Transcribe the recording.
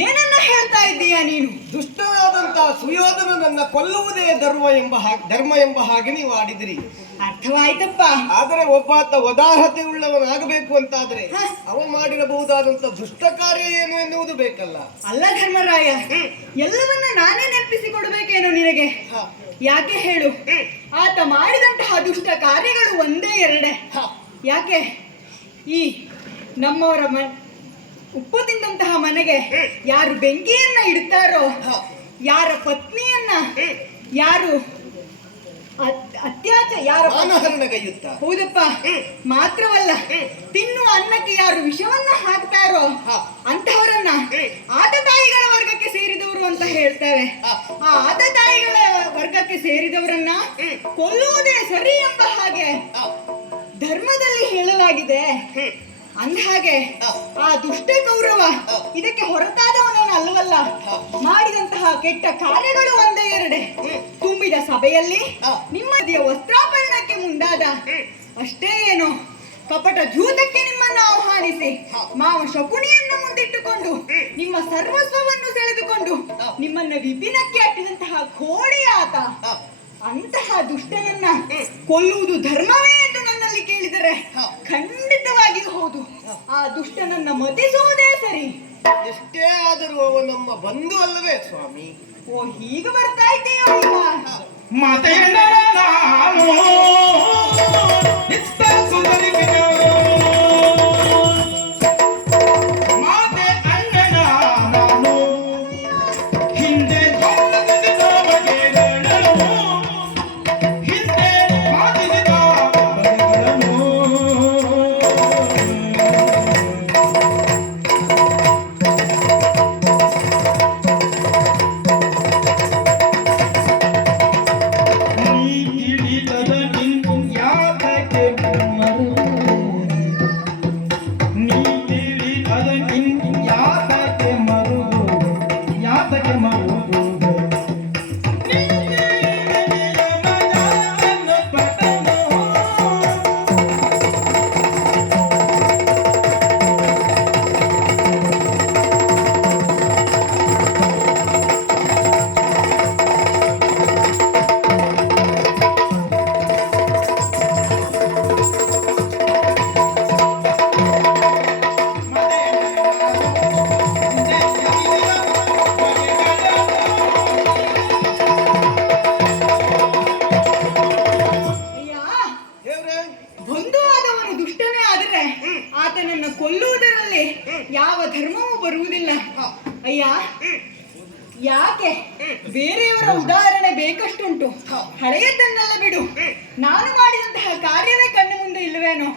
ಏನನ್ನ ಹೇಳ್ತಾ ಇದ್ದೀಯಾ ನೀನು? ದುಷ್ಟನಾದಂತಹ ಸುಯೋಧನನನ್ನ ಕೊಲ್ಲುವುದೇ ಧರ್ಮ ಎಂಬ ಹಾಗೆ ನೀವು ಆಡಿದಿರಿ. ಅರ್ಥವಾಯ್ತಪ್ಪ. ಆದರೆ ಒಬ್ಬಾತ ಉದಾರತೆ ಉಳ್ಳವನಾಗಬೇಕು ಅಂತಾದ್ರೆ ಅವ ಮಾಡಿರಬಹುದಾದಂತ ದುಷ್ಟ ಕಾರ್ಯ ಏನು ಎನ್ನುವುದು ಬೇಕಲ್ಲ. ಅಲ್ಲ ಧರ್ಮರಾಯ, ಎಲ್ಲವನ್ನ ನಾನೇ ನೆನಪಿಸಿಕೊಡ್ಬೇಕೇನೋ ನಿನಗೆ? ಯಾಕೆ ಹೇಳು, ಆತ ಮಾಡಿದಂತಹ ದುಷ್ಟ ಕಾರ್ಯಗಳು ಒಂದೇ ಎರಡೇ. ಯಾಕೆ ಈ ನಮ್ಮವರ ಉಪ್ಪು ತಿಂದಂತಹ ಮನೆಗೆ ಯಾರು ಬೆಂಕಿಯನ್ನ ಇಡ್ತಾರೋ, ಯಾರ ಪತ್ನಿಯನ್ನ ಯಾರು ಹೌದಪ್ಪ, ಮಾತ್ರವಲ್ಲ ತಿನ್ನುವ ಅನ್ನಕ್ಕೆ ಯಾರು ವಿಷವನ್ನ ಹಾಕ್ತಾರೋ ಅಂತಹವರನ್ನ ಆತತಾಯಿಗಳ ವರ್ಗಕ್ಕೆ ಸೇರಿದವರು ಅಂತ ಹೇಳ್ತಾರೆ. ಆ ಆತತಾಯಿಗಳ ವರ್ಗಕ್ಕೆ ಸೇರಿದವರನ್ನ ಕೊಲ್ಲುವುದೇ ಸರಿ ಎಂಬ ಹಾಗೆ ಧರ್ಮದಲ್ಲಿ ಹೇಳಲಾಗಿದೆ. ಅಂದಹಾಗೆ ಆ ದುಷ್ಟ ಕೌರವ ಇದಕ್ಕೆ ಹೊರತಾದವನೇನು ಅಲ್ಲವಲ್ಲ. ಮಾಡಿದಂತಹ ಕೆಟ್ಟ ಕಾರ್ಯಗಳು ಒಂದೇ ಎರಡೇ. ತುಂಬಿದ ಸಭೆಯಲ್ಲಿ ನಿಮ್ಮದಿಯ ವಸ್ತ್ರಾಭರಣಕ್ಕೆ ಮುಂದಾದ, ಅಷ್ಟೇ ಏನೋ ಕಪಟ ಜೂತಕ್ಕೆ ನಿಮ್ಮನ್ನು ಆಹ್ವಾನಿಸಿ ಮಾವ ಶಕುನಿಯನ್ನು ಮುಂದಿಟ್ಟುಕೊಂಡು ನಿಮ್ಮ ಸರ್ವಸ್ವವನ್ನು ಸೆಳೆದುಕೊಂಡು ನಿಮ್ಮನ್ನ ವಿಪಿನಕ್ಕೆ ಅಟ್ಟಿದಂತಹ ಕೋಳಿ ಆತ. ಅಂತಹ ದುಷ್ಟನನ್ನ ಕೊಲ್ಲುವುದು ಧರ್ಮವೇ ಎಂದು ನನ್ನಲ್ಲಿ ಕೇಳಿದರೆ ಖಂಡಿತವಾಗಿಯೂ ಹೌದು. ಆ ದುಷ್ಟನನ್ನ ಮತಿಸುವುದೇ ಸರಿ. ಎಷ್ಟೇ ಆದರೂ ಅವ ನಮ್ಮ ಬಂಧು ಅಲ್ಲವೇ ಸ್ವಾಮಿ? ಓ, ಹೀಗೆ ಬರ್ತಾ ಇದ್ದೀಯೋ ಈಗ? ಆತನನ್ನ ಕೊಲ್ಲುವುದರಲ್ಲಿ ಯಾವ ಧರ್ಮವೂ ಬರುವುದಿಲ್ಲ. ಅಯ್ಯ, ಯಾಕೆ ಬೇರೆಯವರ ಉದಾಹರಣೆ ಬೇಕಷ್ಟುಂಟು. ಹಳೆಯದನ್ನೆಲ್ಲ ಬಿಡು. ನಾನು ಮಾಡಿದಂತಹ ಕಾರ್ಯವೇ ಕಣ್ಣು ಮುಂದೆ ಇಲ್ಲವೇನೋ?